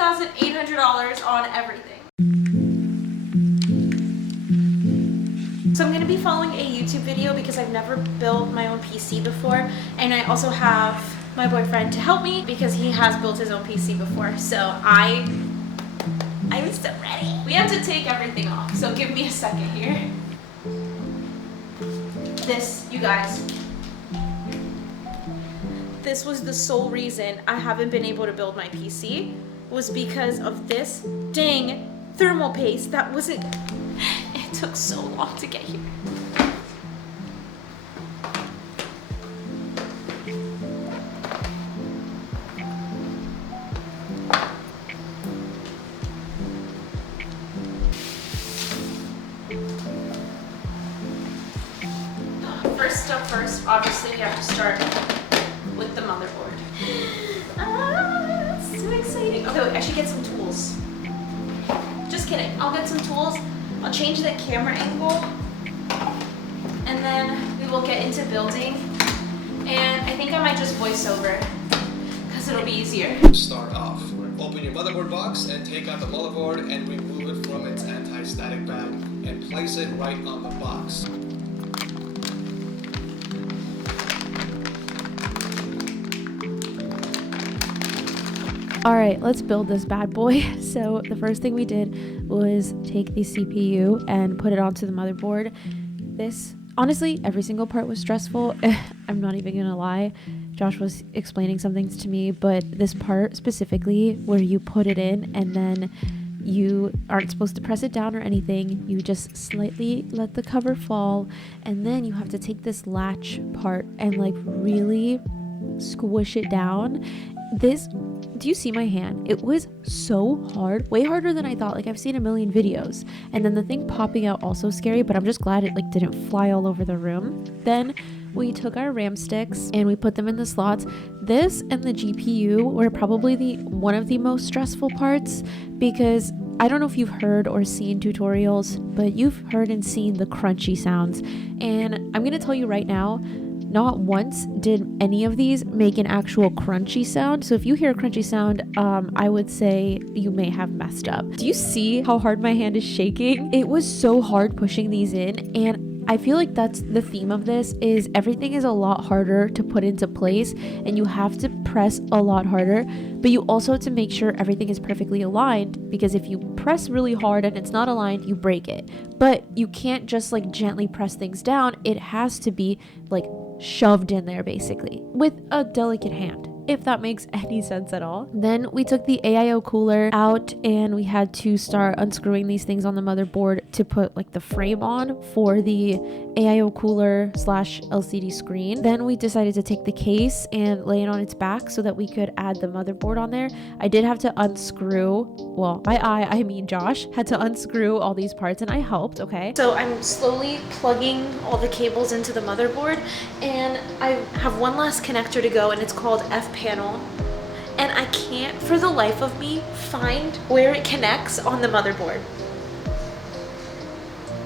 $2,800 on everything. So I'm going to be following a YouTube video because I've never built my own PC before, and I also have my boyfriend to help me because he has built his own PC before. So I'm so ready. We have to take everything off, so give me a second here. This, you guys, this was the sole reason I haven't been able to build my PC, was because of this dang thermal paste that wasn't, it took so long to get here. First stuff first, obviously we have to start with the motherboard. It's so exciting. Okay, wait, I should get some tools. Just kidding, I'll get some tools. I'll change the camera angle, and then we will get into building. And I think I might just voice over, because it'll be easier. Start off. Open your motherboard box and take out the motherboard and remove it from its anti-static bag and place it right on the box. All right, let's build this bad boy. So the first thing we did was take the CPU and put it onto the motherboard. This, honestly, every single part was stressful. I'm not even gonna lie. Josh was explaining some things to me, but this part specifically where you put it in and then you aren't supposed to press it down or anything. You just slightly let the cover fall, and then you have to take this latch part and like really squish it down. This, do you see my hand? It was so hard, way harder than I thought. Like, I've seen a million videos, and then the thing popping out also scary, but I'm just glad it like didn't fly all over the room. Then we took our RAM sticks and we put them in the slots. This and the GPU were probably one of the most stressful parts, because I don't know if you've heard or seen tutorials, but you've heard and seen the crunchy sounds. And I'm gonna tell you right now, not once did any of these make an actual crunchy sound. So if you hear a crunchy sound, I would say you may have messed up. Do you see how hard my hand is shaking? It was so hard pushing these in, and I feel like that's the theme of this, is everything is a lot harder to put into place and you have to press a lot harder, but you also have to make sure everything is perfectly aligned, because if you press really hard and it's not aligned, you break it. But you can't just like gently press things down. It has to be like shoved in there basically with a delicate hand, if that makes any sense at all. Then we took the AIO cooler out and we had to start unscrewing these things on the motherboard to put like the frame on for the AIO cooler / LCD screen. Then we decided to take the case and lay it on its back so that we could add the motherboard on there. I did have to unscrew, well, I mean Josh had to unscrew all these parts, and I helped, okay? So I'm slowly plugging all the cables into the motherboard, and I have one last connector to go, and it's called F panel, and I can't for the life of me find where it connects on the motherboard,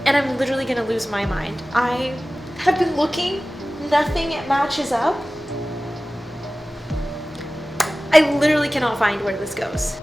and I'm literally gonna lose my mind. I have been looking, nothing matches up. I literally cannot find where this goes.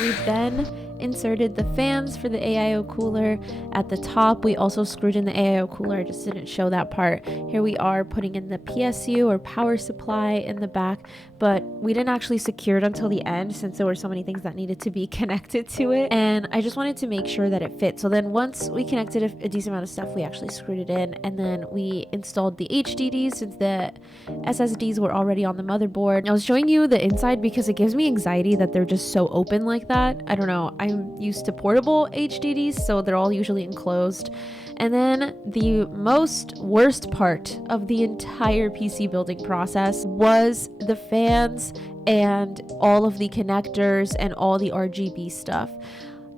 We then inserted the fans for the AIO cooler at the top. We also screwed in the AIO cooler, I just didn't show that part. Here we are putting in the PSU or power supply in the back, but we didn't actually secure it until the end since there were so many things that needed to be connected to it, and I just wanted to make sure that it fit. So then once we connected a decent amount of stuff, we actually screwed it in, and then we installed the HDDs since the SSDs were already on the motherboard. I was showing you the inside because it gives me anxiety that they're just so open like that. I don't know, I'm used to portable HDDs, so they're all usually enclosed. And then the worst part of the entire PC building process was the fans and all of the connectors and all the RGB stuff.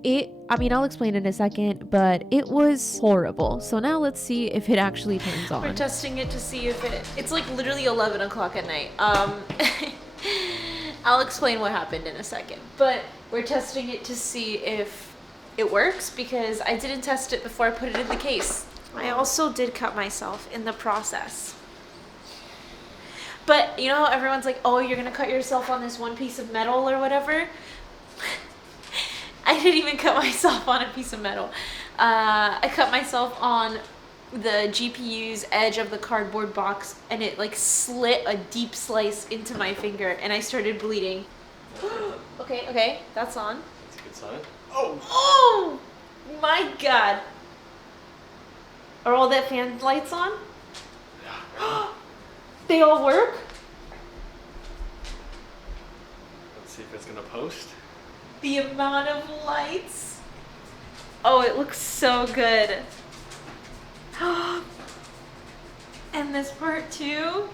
I'll explain in a second, but it was horrible. So now let's see if it actually turns on. We're testing it to see if it's like literally 11 o'clock at night. I'll explain what happened in a second, but we're testing it to see if it works, because I didn't test it before I put it in the case. I also did cut myself in the process. But you know how everyone's like, oh, you're gonna cut yourself on this one piece of metal or whatever? I didn't even cut myself on a piece of metal. I cut myself on the GPU's edge of the cardboard box, and it like slit a deep slice into my finger, and I started bleeding. Okay, that's on. That's a good sign. Oh! Oh my god. Are all the fan lights on? Yeah. They all work? Let's see if it's gonna post. The amount of lights. Oh, it looks so good. And this part too.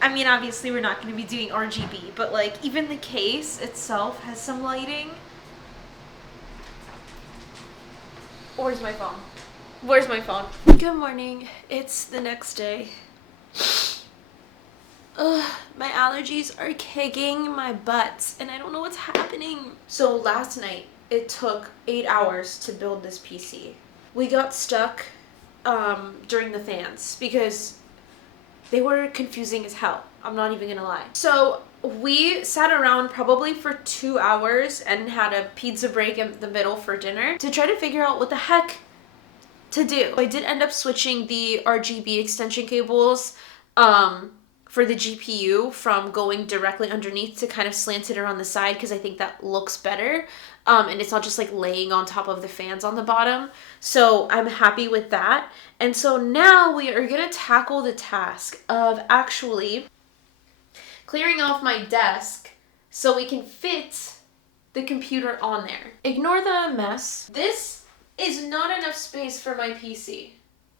I mean, obviously we're not going to be doing RGB, but like even the case itself has some lighting. Where's my phone? Where's my phone? Good morning. It's the next day. Ugh, my allergies are kicking my butt and I don't know what's happening. So last night it took 8 hours to build this PC. We got stuck during the fans because they were confusing as hell. I'm not even gonna lie. So we sat around probably for 2 hours and had a pizza break in the middle for dinner to try to figure out what the heck to do. I did end up switching the RGB extension cables for the GPU from going directly underneath to kind of slanted around the side because I think that looks better. And it's not just like laying on top of the fans on the bottom. So I'm happy with that. And so now we are gonna tackle the task of actually clearing off my desk so we can fit the computer on there. Ignore the mess. This is not enough space for my PC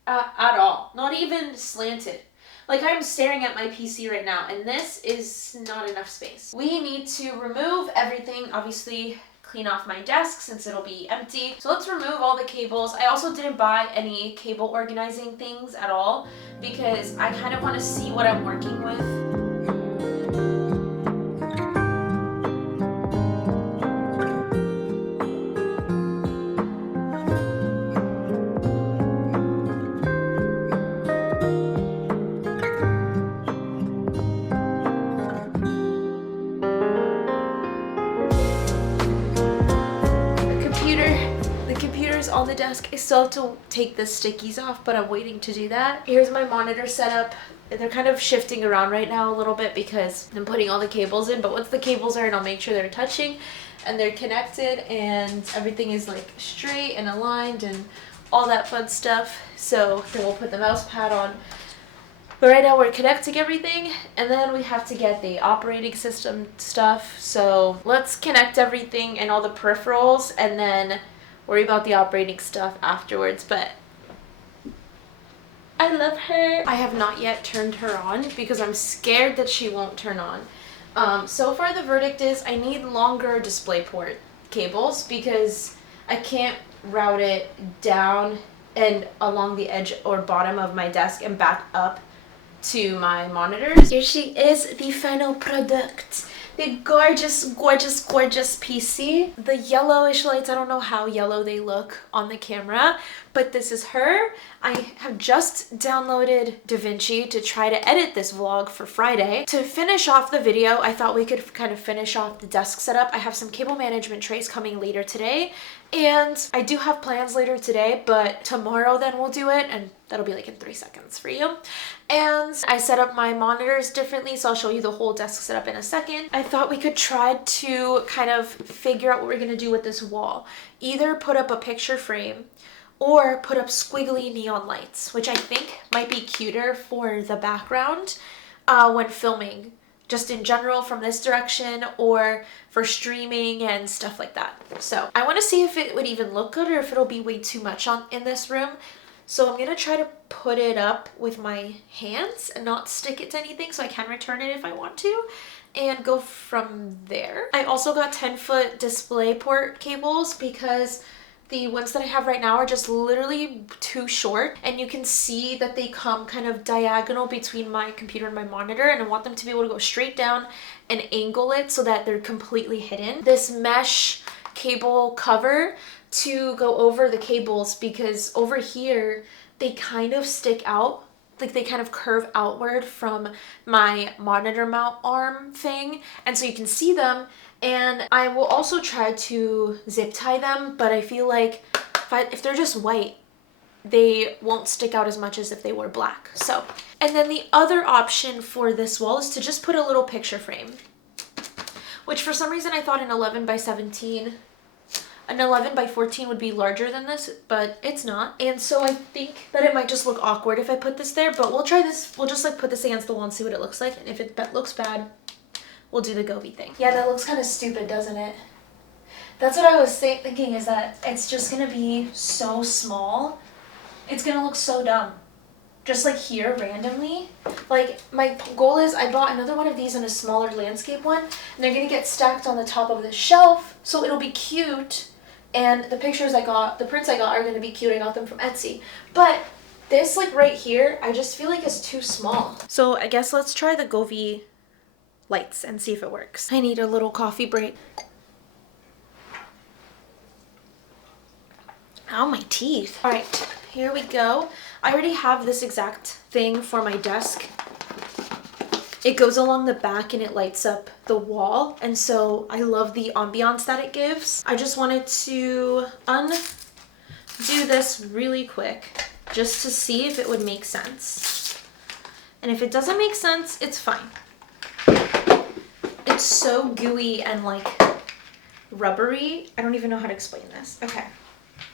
at all. Not even slanted. Like I'm staring at my PC right now and this is not enough space. We need to remove everything, obviously clean off my desk since it'll be empty. So let's remove all the cables. I also didn't buy any cable organizing things at all because I kind of want to see what I'm working with. On the desk. I still have to take the stickies off, but I'm waiting to do that. Here's my monitor setup. They're kind of shifting around right now a little bit because I'm putting all the cables in, but once the cables are in, I'll make sure they're touching and they're connected and everything is like straight and aligned and all that fun stuff. So then we'll put the mouse pad on. But right now we're connecting everything and then we have to get the operating system stuff. So let's connect everything and all the peripherals and then worry about the operating stuff afterwards, but I love her. I have not yet turned her on because I'm scared that she won't turn on. So far the verdict is I need longer DisplayPort cables because I can't route it down and along the edge or bottom of my desk and back up to my monitors. Here she is, the final product. The gorgeous, gorgeous, gorgeous PC. The yellowish lights, I don't know how yellow they look on the camera, but this is her. I have just downloaded DaVinci to try to edit this vlog for Friday. To finish off the video, I thought we could kind of finish off the desk setup. I have some cable management trays coming later today, and I do have plans later today, but tomorrow then we'll do it, and that'll be like in 3 seconds for you. And I set up my monitors differently, so I'll show you the whole desk setup in a second. I thought we could try to kind of figure out what we're gonna do with this wall. Either put up a picture frame or put up squiggly neon lights, which I think might be cuter for the background when filming, just in general from this direction or for streaming and stuff like that. So I wanna see if it would even look good or if it'll be way too much in this room. So I'm gonna try to put it up with my hands and not stick it to anything so I can return it if I want to and go from there. I also got 10-foot DisplayPort cables because the ones that I have right now are just literally too short, and you can see that they come kind of diagonal between my computer and my monitor, and I want them to be able to go straight down and angle it so that they're completely hidden. This mesh cable cover to go over the cables because over here they kind of stick out like they kind of curve outward from my monitor mount arm thing, and so you can see them. And I will also try to zip tie them, but I feel like if they're just white, they won't stick out as much as if they were black. So, and then the other option for this wall is to just put a little picture frame, which for some reason I thought an 11 by 17, an 11 by 14 would be larger than this, but it's not. And so I think that it might just look awkward if I put this there, but we'll try this. We'll just like put this against the wall and see what it looks like. And if it looks bad, we'll do the Gobi thing. Yeah, that looks kind of stupid, doesn't it? That's what I was thinking, is that it's just gonna be so small. It's gonna look so dumb. Just like here randomly. Like my goal is I bought another one of these in a smaller landscape one, and they're gonna get stacked on the top of the shelf, so it'll be cute. And the pictures I got, the prints I got are gonna be cute. I got them from Etsy. But this like right here, I just feel like it's too small. So I guess let's try the Gobi lights and see if it works. I need a little coffee break. Ow, my teeth. All right, here we go. I already have this exact thing for my desk. It goes along the back and it lights up the wall. And so I love the ambiance that it gives. I just wanted to undo this really quick just to see if it would make sense. And if it doesn't make sense, it's fine. It's so gooey and like rubbery. I don't even know how to explain this. Okay.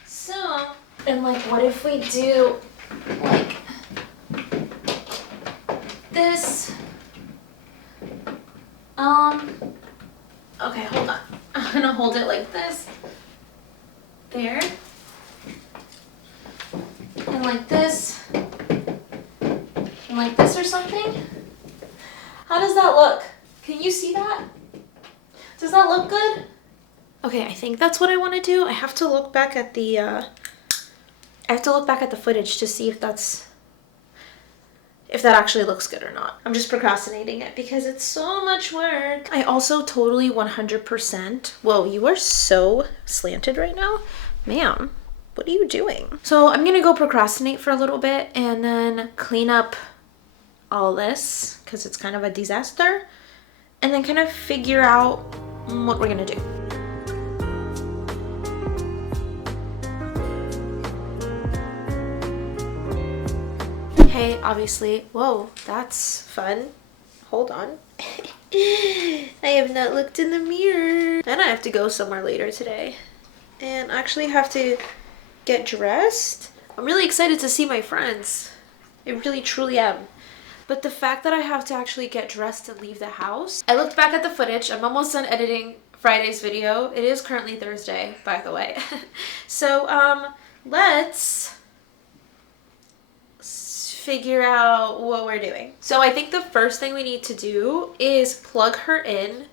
So, and like what if we do like this? Okay, hold on. I'm gonna hold it like this. There. And like this. And like this or something. How does that look? Can you see that? Does that look good? Okay, I think that's what I want to do. I have to look back at the footage to see if that actually looks good or not. I'm just procrastinating it because it's so much work. I also totally 100%. Whoa, you are so slanted right now. Ma'am, what are you doing? So I'm gonna go procrastinate for a little bit and then clean up all this because it's kind of a disaster, and then kind of figure out what we're gonna do. Hey, obviously, whoa, that's fun. Hold on. I have not looked in the mirror. And I have to go somewhere later today. And actually have to get dressed. I'm really excited to see my friends. I really, truly am. But the fact that I have to actually get dressed to leave the house. I looked back at the footage. I'm almost done editing Friday's video. It is currently Thursday, by the way. So, let's figure out what we're doing. So I think the first thing we need to do is plug her in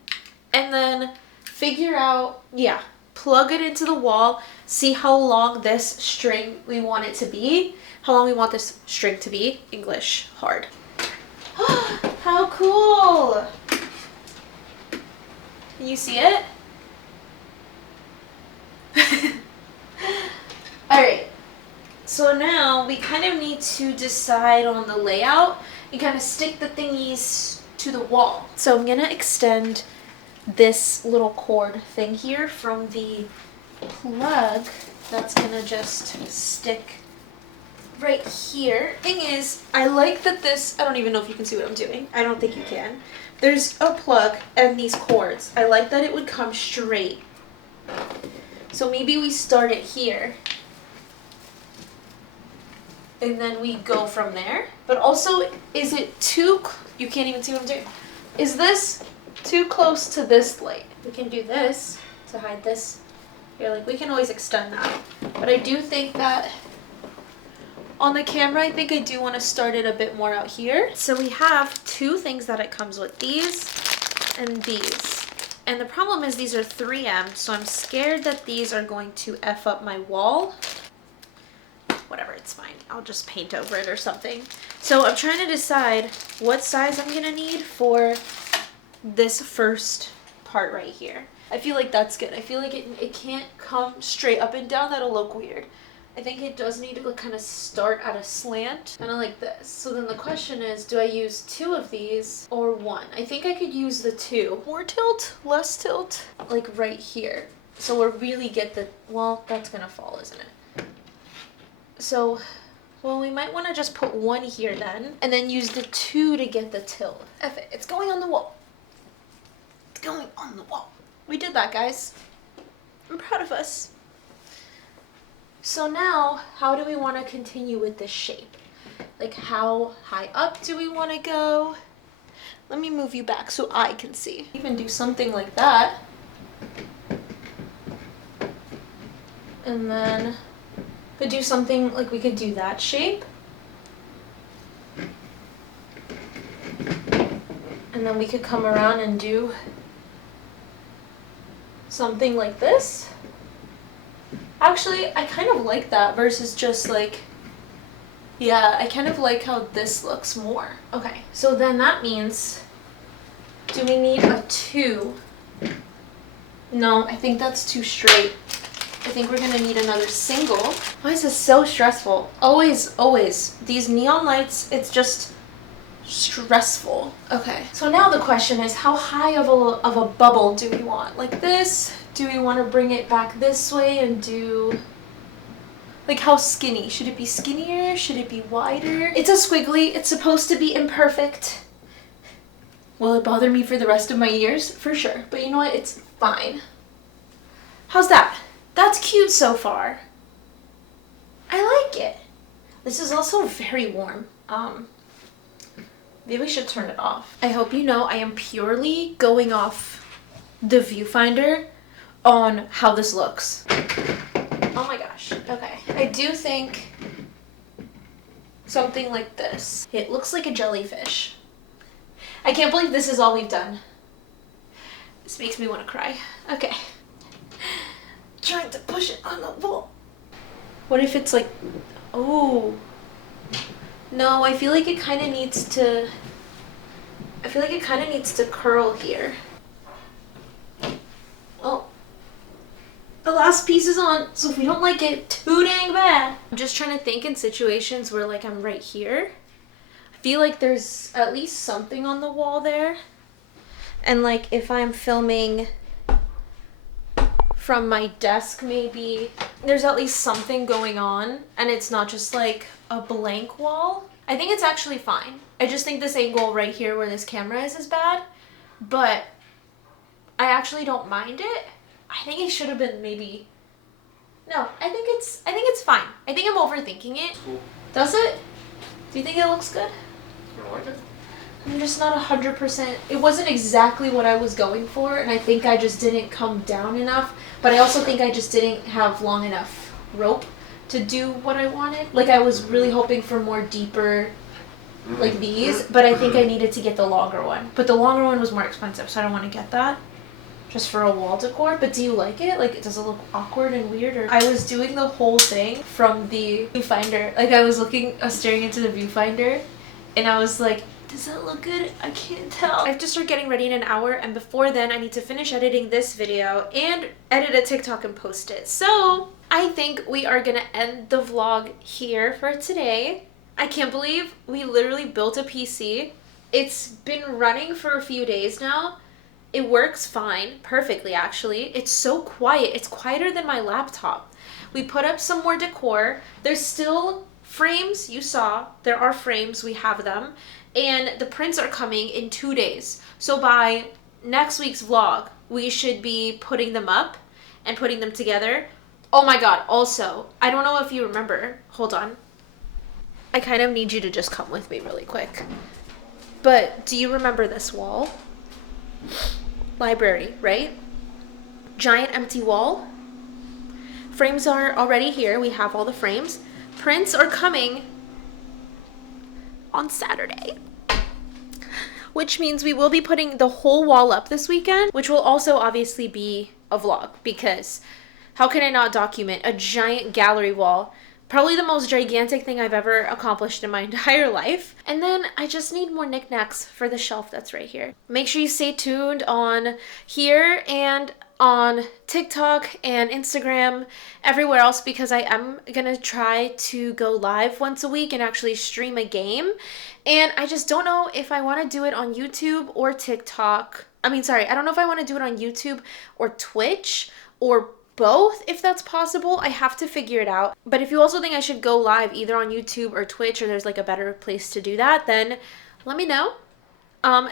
and then figure out, yeah, plug it into the wall, see how long this string we want it to be, how long we want this string to be. English hard. How cool! Can you see it? All right. So now we kind of need to decide on the layout and kind of stick the thingies to the wall. So I'm gonna extend this little cord thing here from the plug that's gonna just stick right here. Thing is, I like that this, I don't even know if you can see what I'm doing. I don't think you can. There's a plug and these cords. I like that it would come straight. So maybe we start it here. And then we go from there. But also, is it too, you can't even see what I'm doing. Is this too close to this light? We can do this to hide this. Here, like we can always extend that. But I do think that on the camera, I think I do want to start it a bit more out here. So we have two things that it comes with, these and these. And the problem is these are 3M, so I'm scared that these are going to F up my wall. Whatever, it's fine. I'll just paint over it or something. So I'm trying to decide what size I'm gonna need for this first part right here. I feel like that's good. I feel like it can't come straight up and down. That'll look weird. I think it does need to kind of start at a slant, kind of like this. So then the question is, do I use 2 of these or 1? I think I could use the 2. More tilt, less tilt, like right here. So we'll really get the, well, that's gonna fall, isn't it? So, well, we might want to just put 1 here then, and then use the 2 to get the tilt. F it, it's going on the wall. It's going on the wall. We did that, guys. I'm proud of us. So now, how do we want to continue with this shape? Like, how high up do we want to go? Let me move you back so I can see. Even do something like that. And then could do something like we could do that shape. And then we could come around and do something like this. Actually, I kind of like that versus just like, yeah, I kind of like how this looks more. Okay, so then that means, do we need a 2? No, I think that's too straight. I think we're gonna need another single. Why is this so stressful? Always, always. These neon lights, it's just stressful. Okay, so now the question is, how high of a bubble do we want? Like this? Do we want to bring it back this way and do, like, how skinny? Should it be skinnier? Should it be wider? It's a squiggly. It's supposed to be imperfect. Will it bother me for the rest of my years? For sure. But you know what? It's fine. How's that? That's cute so far. I like it. This is also very warm. Maybe we should turn it off. I hope you know I am purely going off the viewfinder on how this looks. Oh my gosh. Okay. I do think something like this. It looks like a jellyfish. I can't believe this is all we've done. This makes me want to cry. Okay. Trying to push it on the wall. What if it's like, oh. No, I feel like it kind of needs to, curl here. Oh. The last piece is on, so if we don't like it too dang bad. I'm just trying to think in situations where like I'm right here. I feel like there's at least something on the wall there. And like if I'm filming from my desk, maybe there's at least something going on and it's not just like a blank wall. I think it's actually fine. I just think this angle right here where this camera is bad, but I actually don't mind it. I think it should have been maybe, no, I think it's fine. I think I'm overthinking it. Cool. Does it? Do you think it looks good? You don't like it? I'm just not 100%. It wasn't exactly what I was going for, and I think I just didn't come down enough, but I also think I just didn't have long enough rope to do what I wanted. Like I was really hoping for more deeper, like these, but I think I needed to get the longer one. But the longer one was more expensive, so I don't want to get that just for a wall decor. But do you like it? Like, does it look awkward and weird? Or I was doing the whole thing from the viewfinder. Like I was staring into the viewfinder, and I was like, does that look good? I can't tell. I have to start getting ready in an hour, and before then I need to finish editing this video and edit a TikTok and post it. So I think we are gonna end the vlog here for today. I can't believe we literally built a PC. It's been running for a few days now. It works fine, perfectly actually. It's so quiet. It's quieter than my laptop. We put up some more decor. There's still frames, you saw. There are frames, we have them. And the prints are coming in 2 days. So by next week's vlog, we should be putting them up and putting them together. Oh my god, also, I don't know if you remember. Hold on. I kind of need you to just come with me really quick. But do you remember this wall? Library, right? Giant empty wall. Frames are already here. We have all the frames. Prints are coming on Saturday, which means we will be putting the whole wall up this weekend, which will also obviously be a vlog, because how can I not document a giant gallery wall? Probably the most gigantic thing I've ever accomplished in my entire life. And then I just need more knickknacks for the shelf that's right here. Make sure you stay tuned on here, and on TikTok and Instagram, everywhere else, because I am gonna try to go live once a week and actually stream a game. And I just don't know if I want to do it on YouTube or TikTok. I don't know if I want to do it on YouTube or Twitch or both, if that's possible. I have to figure it out. But if you also think I should go live either on YouTube or Twitch, or there's like a better place to do that, then let me know.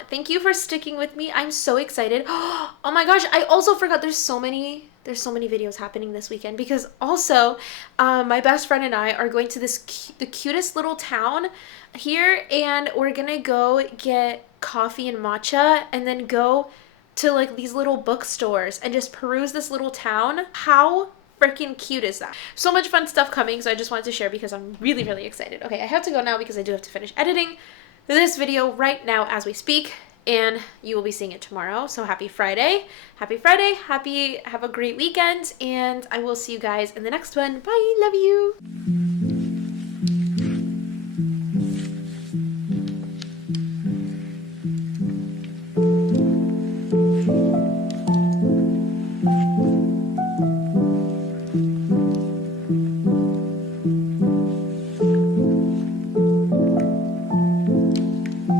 Thank you for sticking with me. I'm so excited. Oh my gosh, I also forgot there's so many videos happening this weekend, because also my best friend and I are going to the cutest little town here, and we're gonna go get coffee and matcha and then go to like these little bookstores and just peruse this little town. How freaking cute is that? So much fun stuff coming, so I just wanted to share because I'm really, really excited. Okay, I have to go now because I do have to finish editing this video right now as we speak, and you will be seeing it tomorrow. So happy Friday, have a great weekend, and I will see you guys in the next one. Bye, love you.